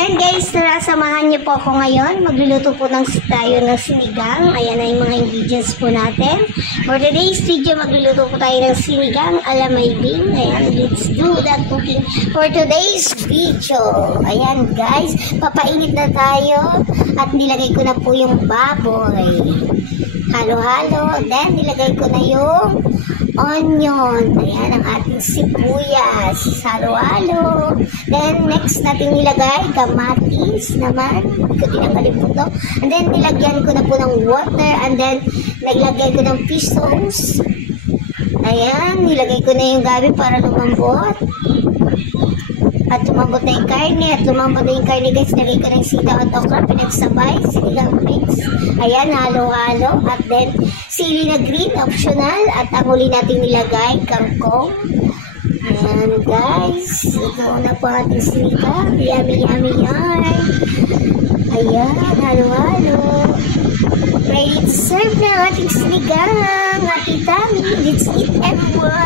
And guys, samahan niyo po ako ngayon. Magluluto po tayo ng sinigang. Ayan na yung mga ingredients po natin. For today's video, magluluto po tayo ng sinigang ala maybing. Ayan, let's do that cooking for today's video. Ayan guys, papainit na tayo at nilagay ko na po yung baboy. Halo-halo. Then, nilagay ko na yung onion. Ayan, ang ating sibuyas. Halo-halo. Then, next natin nilagay, kamatis naman. Hindi ko tinanggalin po. And then, nilagyan ko na po ng water. And then, naglagay ko ng fish sauce. Ayan, nilagay ko na yung gabi para lumambot. At lumambot na yung karne. At lumambot na yung karne guys. Nilagay ko na yung sitaw at okra. Pinagsabay. Sinigang mix. Ayan, halo-halo. At then, sili na green, optional. At ang huli natin nilagay, kangkong. Ayan, guys. Ito na po ating sinigang. Yummy, yummy, yan. Ayan, halo-halo. Ready to serve na ating sinigang. Happy tummy. Let's eat everyone.